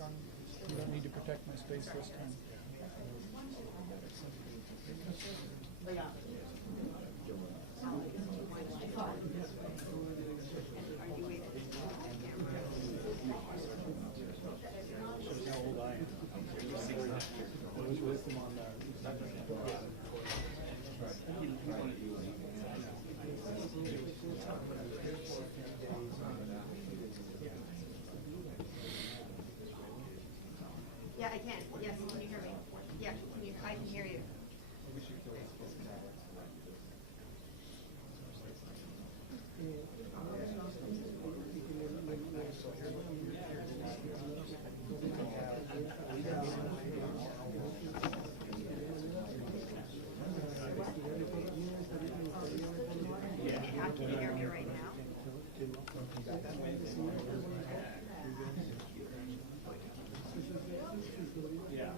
on, you don't need to protect my space this time. Shows how old I am. I was with him on the Yeah, I can. Yes, can you hear me? Yeah, I can hear you. How can you hear me right now? yeah.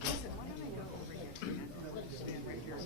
Listen, why don't I go over here? Stand right here.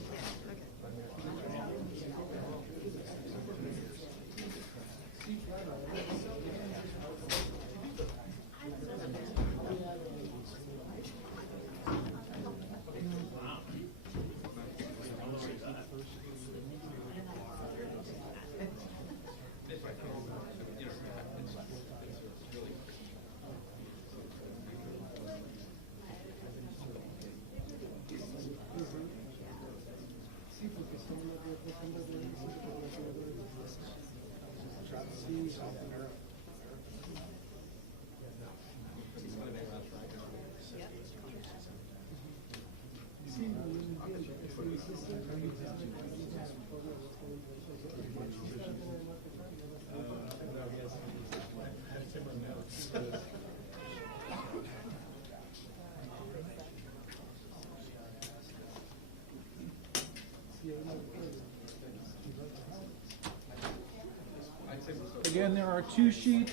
Again, there are 2 sheets.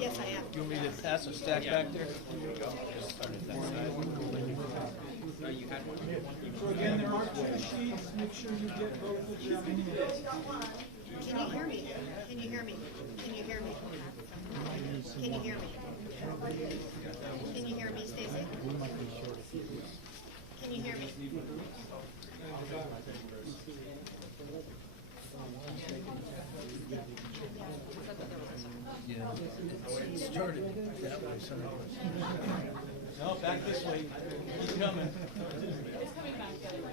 Yes, I am. You want me to pass a stack back there? So again, there are 2 sheets. Make sure you get both of them. Can you hear me? Can you hear me? Can you hear me? Can you hear me? Can you hear me, Stacy? Can you hear me? Yeah. It started that way somehow. No, back this way. Keep coming. It's coming back the other way.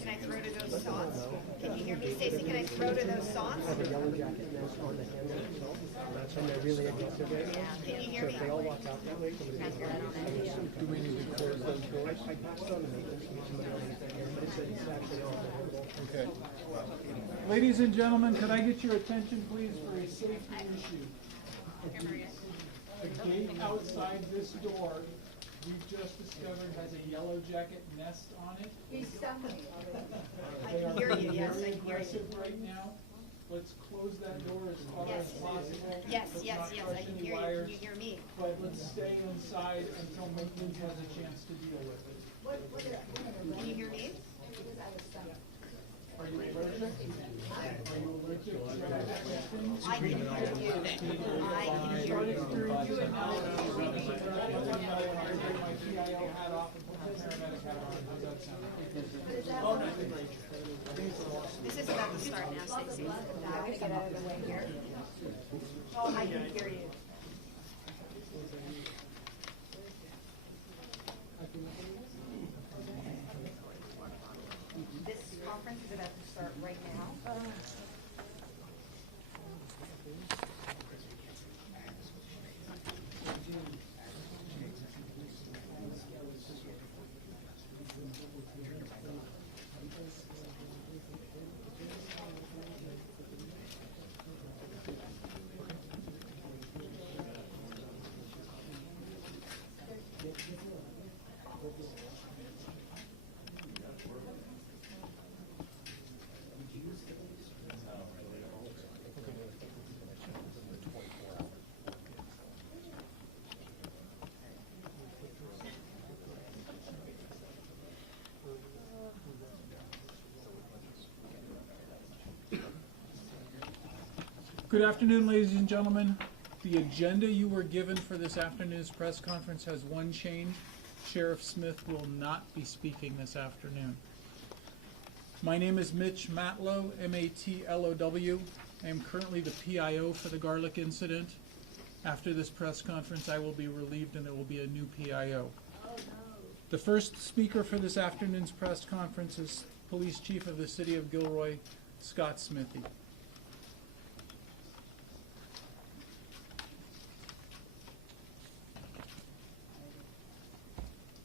Can I throw to those saws? Can you hear me, Stacy? Can I throw to those saws? The yellow jacket nest on the hand, that's when they're really aggressive right now. Can you hear So me? if they all walk out that way, somebody's going to Do we need to close those doors? I passed on the maintenance to somebody else that here, but it's actually all available. Okay. Ladies and gentlemen, could I get your attention, please, for a safety issue? The gate outside this door, we've just discovered, has a yellow jacket nest on it. He's Stephanie. I They can are hear you, being yes, very I can hear you. aggressive right now. Let's close that door as far Yes. as possible. Yes, Let's yes, not yes, touch I can any hear you. wires, Can you hear me? But let's stay inside until maintenance has a chance to deal with it. Started through you and now it's when I take my PIO hat off and put my paramedic hat on. How's that sound? Oh, no. This is about to start now, Stacy. I'm gonna get out of the way here. Oh, I can hear you. This conference is about to start right now. Good afternoon, ladies and gentlemen. The agenda you were given for this afternoon's press conference has one change. Sheriff Smith will not be speaking this afternoon. My name is Mitch Matlow, M-A-T-L-O-W. I am currently the PIO for the Garlic incident. After this press conference, I will be relieved and there will be a new PIO. The first speaker for this afternoon's press conference is Police Chief of the City of Gilroy, Scott Smithy.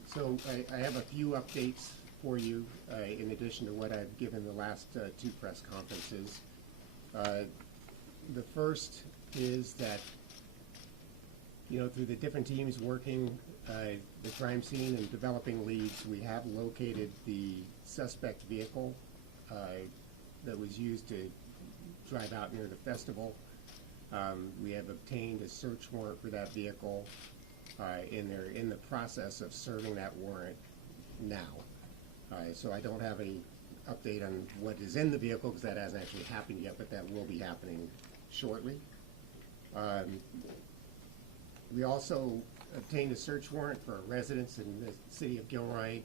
So I have a few updates for you in addition to what I've given the last two press conferences. The first is that, through the different teams working the crime scene and developing leads, we have located the suspect vehicle that was used to drive out near the festival. We have obtained a search warrant for that vehicle. And they're in the process of serving that warrant now. So I don't have any update on what is in the vehicle because that hasn't actually happened yet, but that will be happening shortly. We also obtained a search warrant for a residence in the city of Gilroy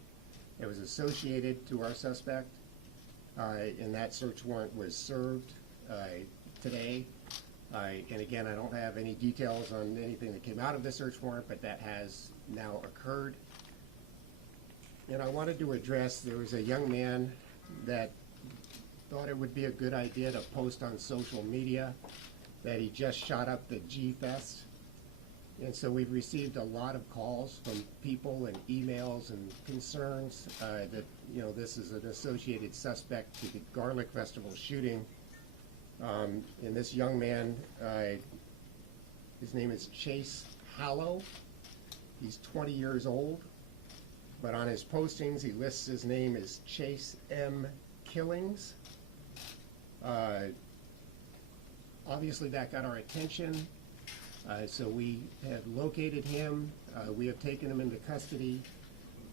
that was associated to our suspect, and that search warrant was served today. And again, I don't have any details on anything that came out of the search warrant, but that has now occurred. And I wanted to address, there was a young man that thought it would be a good idea to post on social media that he just shot up the G-Fest. And so we've received a lot of calls from people and emails and concerns that, this is an associated suspect to the Garlic Festival shooting. And this young man, his name is Chase Hallow. He's 20 years old, but on his postings he lists his name as Chase M. Killings. Obviously that got our attention, so we have located him. We have taken him into custody,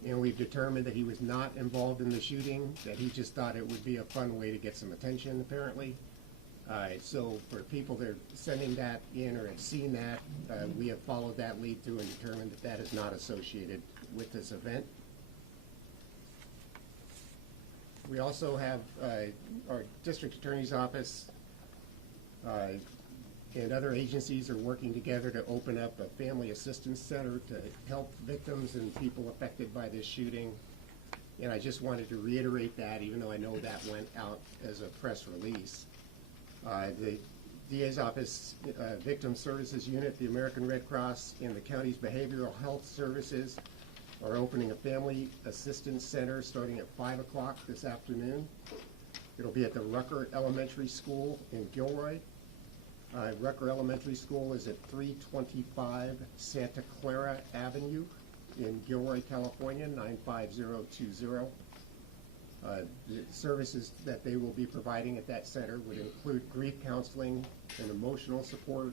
and we've determined that he was not involved in the shooting, that he just thought it would be a fun way to get some attention, apparently. So for people that are sending that in or have seen that, we have followed that lead through and determined that that is not associated with this event. We also have our district attorney's office and other agencies are working together to open up a family assistance center to help victims and people affected by this shooting. And I just wanted to reiterate that, even though I know that went out as a press release. The DA's office, Victim Services Unit, the American Red Cross, and the county's behavioral health services are opening a family assistance center starting at 5 o'clock this afternoon. It'll be at the Rucker Elementary School in Gilroy. Rucker Elementary School is at 325 Santa Clara Avenue in Gilroy, California, 95020. The services that they will be providing at that center would include grief counseling and emotional support,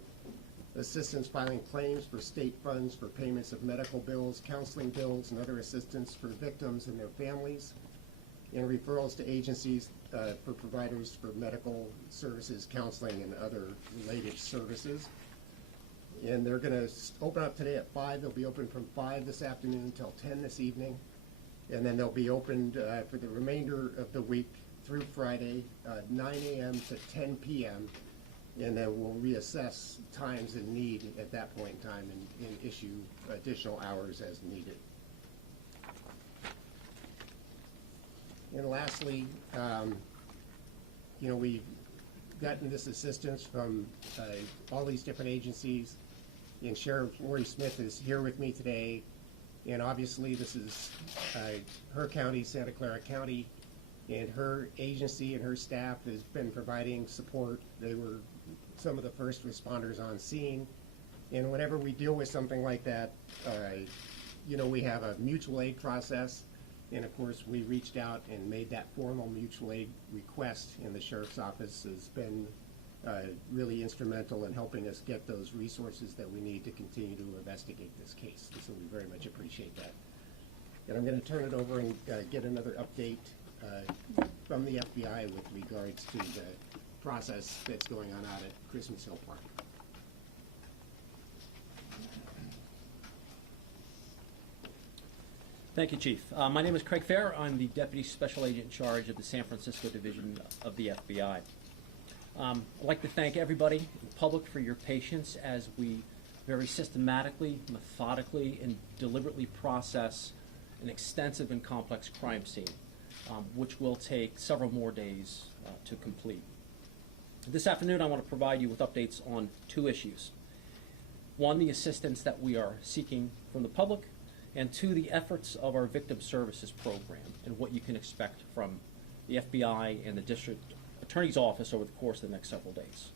assistance filing claims for state funds for payments of medical bills, counseling bills, and other assistance for victims and their families, and referrals to agencies for providers for medical services, counseling, and other related services. And they're gonna open up today at 5. They'll be open from 5 this afternoon until 10 this evening. And then they'll be opened for the remainder of the week through Friday, 9 a.m. to 10 p.m. And then we'll reassess times in need at that point in time and issue additional hours as needed. And lastly, we've gotten this assistance from all these different agencies. And Sheriff Lori Smith is here with me today. And obviously this is her county, Santa Clara County, and her agency and her staff has been providing support. They were some of the first responders on scene. And whenever we deal with something like that, we have a mutual aid process. And of course, we reached out and made that formal mutual aid request, and the Sheriff's Office has been really instrumental in helping us get those resources that we need to continue to investigate this case. So we very much appreciate that. And I'm going to turn it over and get another update from the FBI with regards to the process that's going on out at Christmas Hill Park. Thank you, Chief. My name is Craig Fair. I'm the Deputy Special Agent in charge of the San Francisco Division of the FBI. I'd like to thank everybody in the public for your patience as we very systematically, methodically, and deliberately process an extensive and complex crime scene, which will take several more days to complete. This afternoon, I want to provide you with updates on 2 issues. 1, the assistance that we are seeking from the public, and 2, the efforts of our Victim Services Program and what you can expect from the FBI and the District Attorney's Office over the course of the next several days.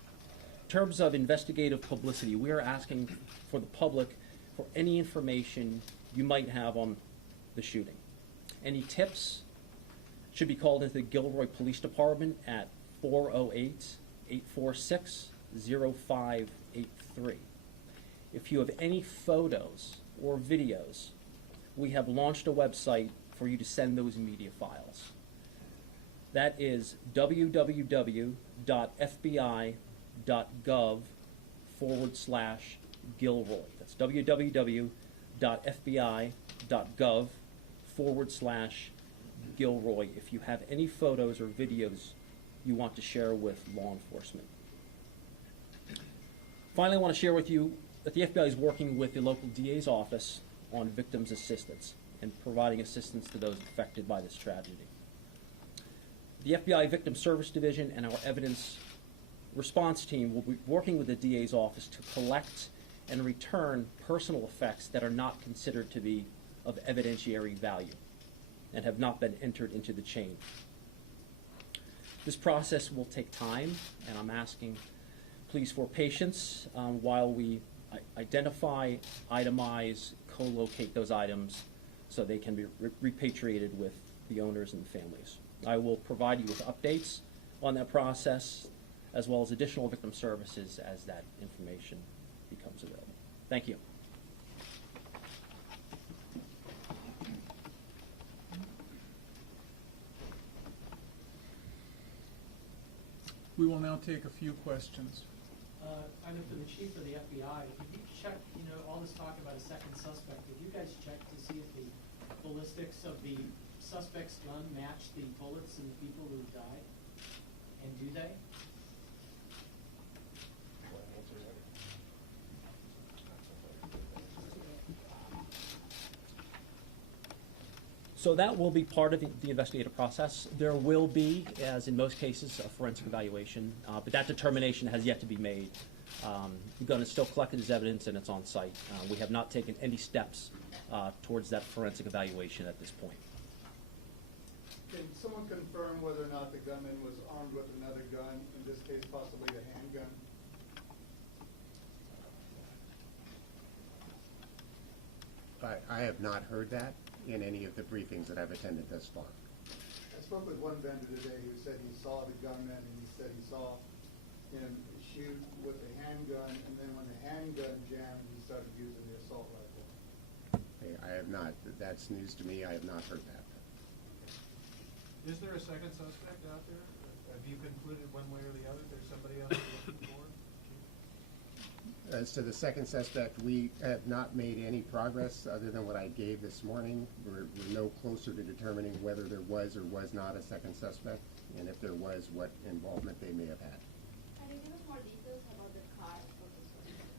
In terms of investigative publicity, we are asking for the public for any information you might have on the shooting. Any tips should be called into the Gilroy Police Department at 408-846-0583. If you have any photos or videos, we have launched a website for you to send those media files. That is www.fbi.gov/Gilroy. That's www.fbi.gov/Gilroy if you have any photos or videos you want to share with law enforcement. Finally, I want to share with you that the FBI is working with the local DA's office on victims' assistance and providing assistance to those affected by this tragedy. The FBI Victim Service Division and our evidence response team will be working with the DA's office to collect and return personal effects that are not considered to be of evidentiary value and have not been entered into the chain. This process will take time, and I'm asking please for patience while we identify, itemize, co-locate those items so they can be repatriated with the owners and the families. I will provide you with updates on that process as well as additional victim services as that information becomes available. Thank you. We will now take a few questions. I know for the chief of the FBI, did you check, all this talk about a second suspect, did you guys check to see if the ballistics of the suspect's gun matched the bullets in the people who died? And do they? So that will be part of the investigative process. There will be, as in most cases, a forensic evaluation, but that determination has yet to be made. The gun is still collected as evidence and it's on site. We have not taken any steps towards that forensic evaluation at this point. Can someone confirm whether or not the gunman was armed with another gun, in this case possibly a handgun? I have not heard that in any of the briefings that I've attended thus far. I spoke with one vendor today who said he saw the gunman and he said he saw him shoot with a handgun, and then when the handgun jammed, he started using the assault rifle. I have not. That's news to me. I have not heard that. Is there a second suspect out there? Have you concluded one way or the other there's somebody else you're looking for? As to the second suspect, we have not made any progress other than what I gave this morning. We're no closer to determining whether there was or was not a second suspect, and if there was, what involvement they may have had. Can you give us more details about the car of the suspect?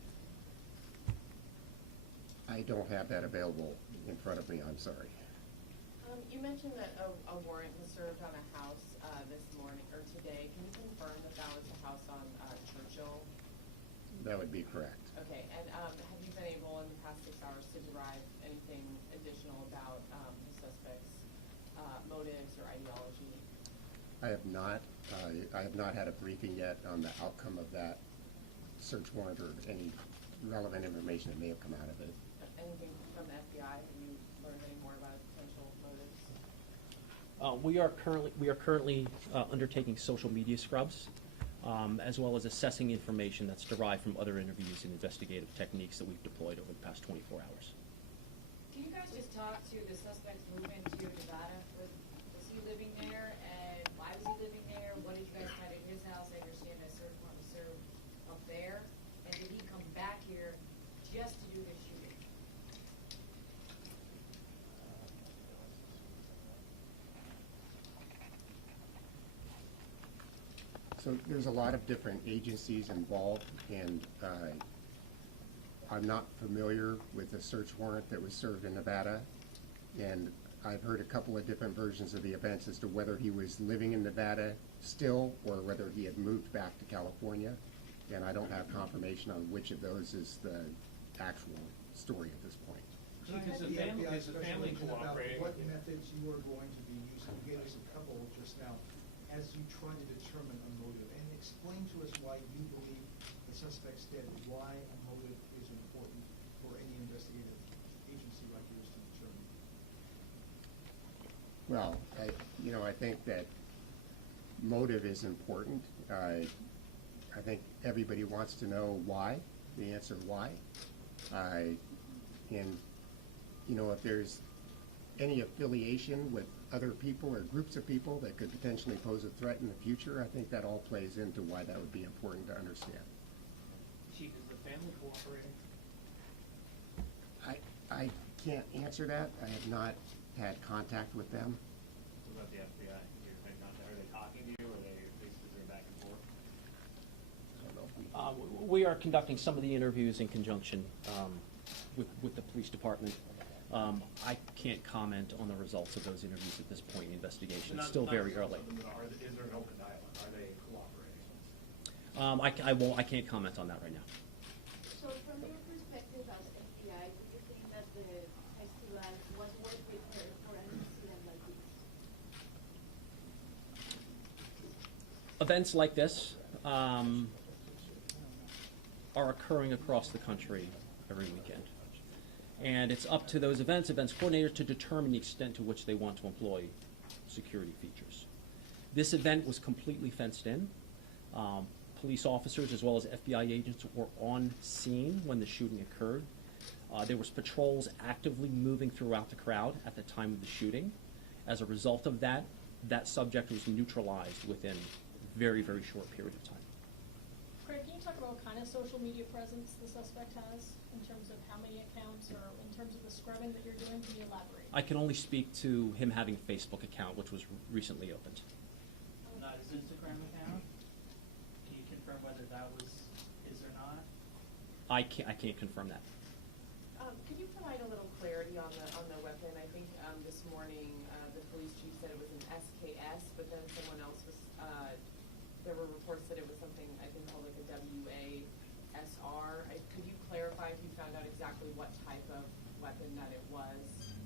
I don't have that available in front of me, I'm sorry. You mentioned that a warrant was served on a house this morning, or today. Can you confirm that that was a house on Churchill? That would be correct. Okay, and have you been able in the past 6 hours to derive anything additional about the suspect's motives or ideology? I have not. I have not had a briefing yet on the outcome of that search warrant or any relevant information that may have come out of it. Anything from the FBI? Have you learned any more about potential motives? We are currently undertaking social media scrubs, as well as assessing information that's derived from other interviews and investigative techniques that we've deployed over the past 24 hours. Can you guys just talk to the suspect's movement to Nevada? Was he living there, and why was he living there? What did you guys find at his house? I understand that search warrant was served up there, and did he come back here just to do this shooting? So there's a lot of different agencies involved, and I'm not familiar with the search warrant that was served in Nevada. And I've heard a couple of different versions of the events as to whether he was living in Nevada still or whether he had moved back to California. And I don't have confirmation on which of those is the actual story at this point. Chief, is the family cooperating? What methods you are going to be using? You gave us a couple just now as you try to determine a motive. And explain to us why you believe the suspect's dead, why a motive is important for any investigative agency like yours to determine. Well, I think that motive is important. I think everybody wants to know why, the answer why. If there's any affiliation with other people or groups of people that could potentially pose a threat in the future, I think that all plays into why that would be important to understand. Chief, is the family cooperating? I can't answer that. I have not had contact with them. What about the FBI? Are they talking to you, or are they basically back and forth? I don't know if We are conducting some of the interviews in conjunction with the police department. I can't comment on the results of those interviews at this point in the investigation. It's still very early. Is there an open dialogue? Are they cooperating? I can't comment on that right now. So from your perspective as FBI, do you think that the festival was well prepared for an incident like this? Events like this are occurring across the country every weekend. And it's up to those events coordinators to determine the extent to which they want to employ security features. This event was completely fenced in. Police officers as well as FBI agents were on scene when the shooting occurred. There was patrols actively moving throughout the crowd at the time of the shooting. As a result of that, that subject was neutralized within a very, very short period of time. Craig, can you talk about what kind of social media presence the suspect has in terms of how many accounts or in terms of the scrubbing that you're doing? Can you elaborate? I can only speak to him having a Facebook account, which was recently opened. Not his Instagram account? Can you confirm whether that was his or not? I can't confirm that. Could you provide a little clarity on the weapon? I think this morning the police chief said it was an SKS, but then someone else was, there were reports that it was something I think called like a WASR. Could you clarify if you found out exactly what type of weapon that it was?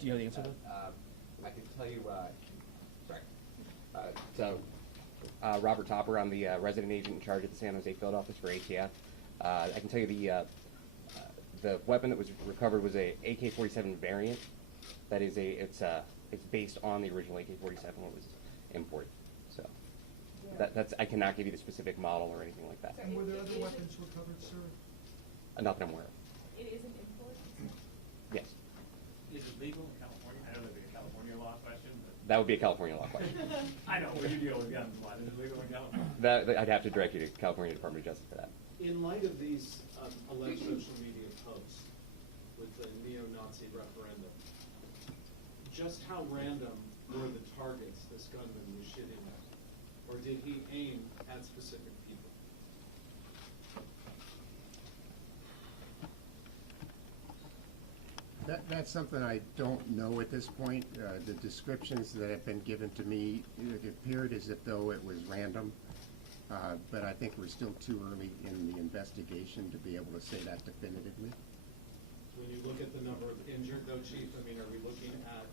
Do you have the answer to that? I can tell you, Robert Topper, I'm the resident agent in charge of the San Jose field office for ATF. I can tell you the weapon that was recovered was a AK-47 variant. That is it's based on the original AK-47 when it was imported. So that's I cannot give you the specific model or anything like that. And were there other weapons recovered, sir? Not that I'm aware of. It is an import? Yes. Is it legal in California? I know there'd be a California law question, but That would be a California law question. I know, what you deal with guns, why is it legal in California? I'd have to direct you to California Department of Justice for that. In light of these alleged social media posts with the neo-Nazi referendum, just how random were the targets this gunman was shooting at? Or did he aim at specific people? That's something I don't know at this point. The descriptions that have been given to me, it appeared as if though it was random. But I think we're still too early in the investigation to be able to say that definitively. When you look at the number of injured, though, Chief, I mean, are we looking at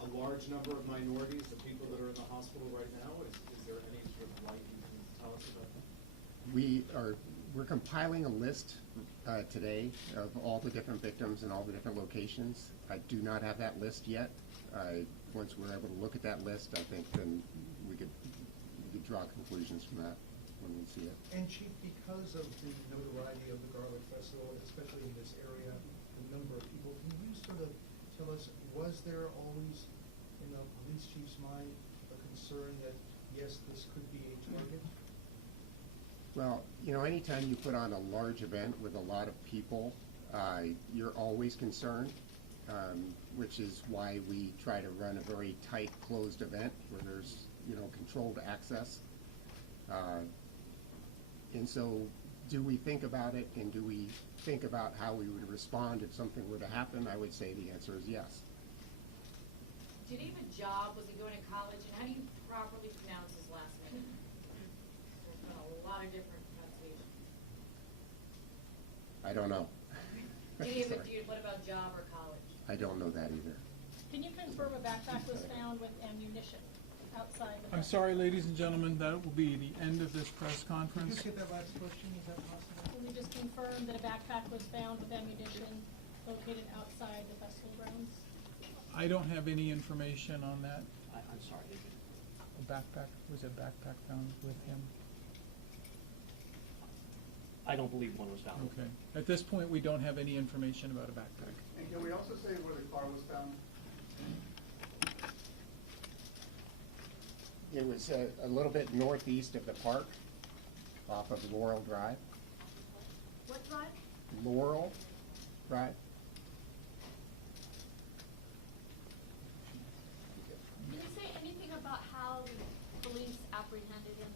a large number of minorities, the people that are in the hospital right now? Is there any sort of light you can tell us about that? We're compiling a list today of all the different victims and all the different locations. I do not have that list yet. Once we're able to look at that list, I think then we could draw conclusions from that when we see it. And Chief, because of the notoriety of the Garlic Festival, especially in this area, the number of people, can you sort of tell us, was there always in the police chief's mind a concern that, yes, this could be a target? Well, anytime you put on a large event with a lot of people, you're always concerned, which is why we try to run a very tight, closed event where there's, controlled access. And so, do we think about it, and do we think about how we would respond if something were to happen? I would say the answer is yes. Did he have a job? Was he going to college? And how do you properly pronounce his last name? There's been a lot of different pronunciations. I don't know. Did he have Sorry. what about job or college? I don't know that either. Can you confirm a backpack was found with ammunition outside the? I'm sorry, ladies and gentlemen, that will be the end of this press Can you conference. just get that last question, is that possible? Can we just confirm that a backpack was found with ammunition located outside the festival grounds? I don't have any information on that. I'm sorry. A backpack, was a backpack found with him? I don't believe one was found. Okay. At this point, we don't have any information about a backpack. And can we also say where the car was found? It was a little bit northeast of the park, off of Laurel Drive. What drive? Laurel Drive. Can you say anything about how the police apprehended him?